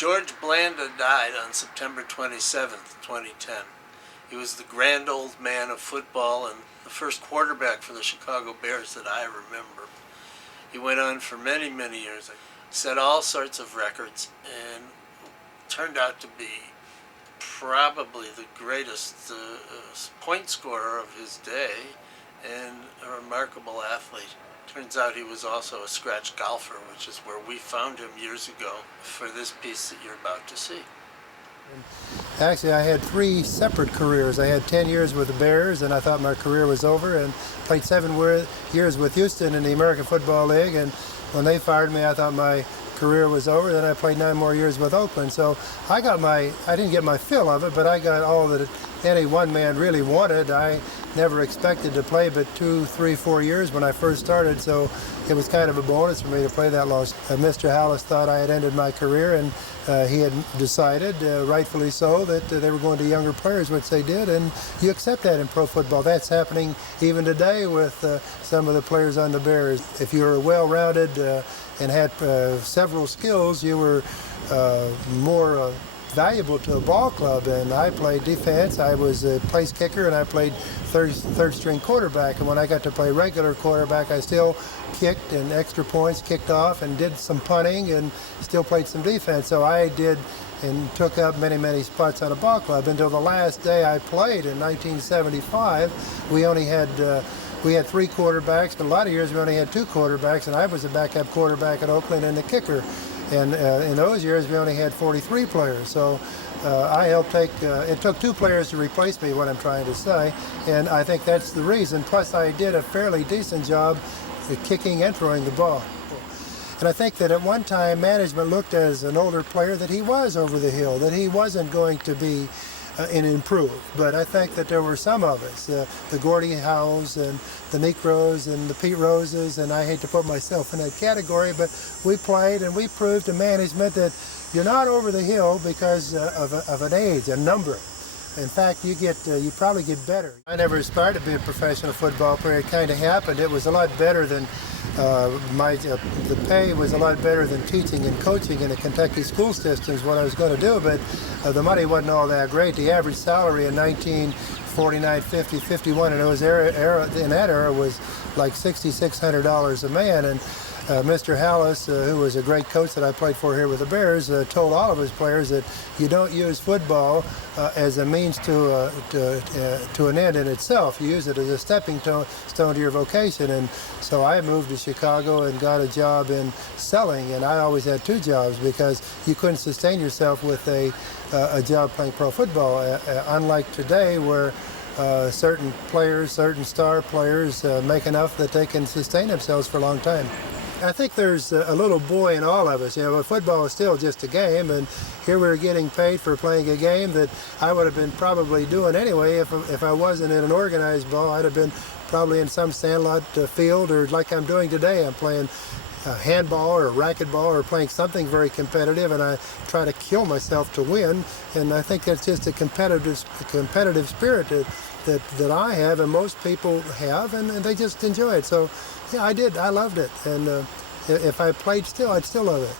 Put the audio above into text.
George Blanda died on September 27th, 2010. He was the grand old man of football and the first quarterback for the Chicago Bears that I remember. He went on for many, many years, set all sorts of records, and turned out to be probably the greatest point scorer of his day and a remarkable athlete. Turns out he was also a scratch golfer, which is where we found him years ago for this piece that you're about to see. Actually, I had 3 separate careers. I had 10 years with the Bears, and I thought my career was over, and played 7 years with Houston in the American Football League, and when they fired me, I thought my career was over. Then I played 9 more years with Oakland. So I didn't get my fill of it, but I got all that any one man really wanted. I never expected to play but 2, 3, 4 years when I first started, so it was kind of a bonus for me to play that long. Mr. Halas thought I had ended my career, and he had decided, rightfully so, that they were going to younger players, which they did, and you accept that in pro football. That's happening even today with some of the players on the Bears. If you were well-rounded and had several skills, you were more valuable to a ball club. And I played defense. I was a place kicker, and I played third string quarterback. And when I got to play regular quarterback, I still kicked and extra points, kicked off, and did some punting, and still played some defense. So I did and took up many, many spots on a ball club until the last day I played in 1975. We had 3 quarterbacks, but a lot of years we only had 2 quarterbacks, and I was a backup quarterback at Oakland and the kicker. And in those years, we only had 43 players. So I helped it took 2 players to replace me, what I'm trying to say. And I think that's the reason. Plus, I did a fairly decent job at kicking and throwing the ball. And I think that at one time, management looked as an older player that he was over the hill, that he wasn't going to be and improve. But I think that there were some of us, the Gordie Howes and the Necros and the Pete Roses, and I hate to put myself in that category, but we played and we proved to management that you're not over the hill because of an age, a number. In fact, you probably get better. I never aspired to be a professional football player. It kind of happened. It was a lot better than the pay was a lot better than teaching and coaching in the Kentucky school system is what I was going to do, but the money wasn't all that great. The average salary in 1949, 50, 51 in that era was like $6,600 a man, and Mr. Halas, who was a great coach that I played for here with the Bears, told all of his players that you don't use football as a means to an end in itself. You use it as a stepping stone to your vocation. And so I moved to Chicago and got a job in selling, and I always had 2 jobs because you couldn't sustain yourself with a job playing pro football, unlike today where certain players, certain star players make enough that they can sustain themselves for a long time. I think there's a little boy in all of us. You know, football is still just a game, and here we're getting paid for playing a game that I would have been probably doing anyway if I wasn't in an organized ball. I'd have been probably in some sandlot field, or like I'm doing today. I'm playing handball or racquetball or playing something very competitive, and I try to kill myself to win. And I think that's just a competitive spirit that I have and most people have, and they just enjoy it. So yeah, I did. I loved it. And if I played still, I'd still love it.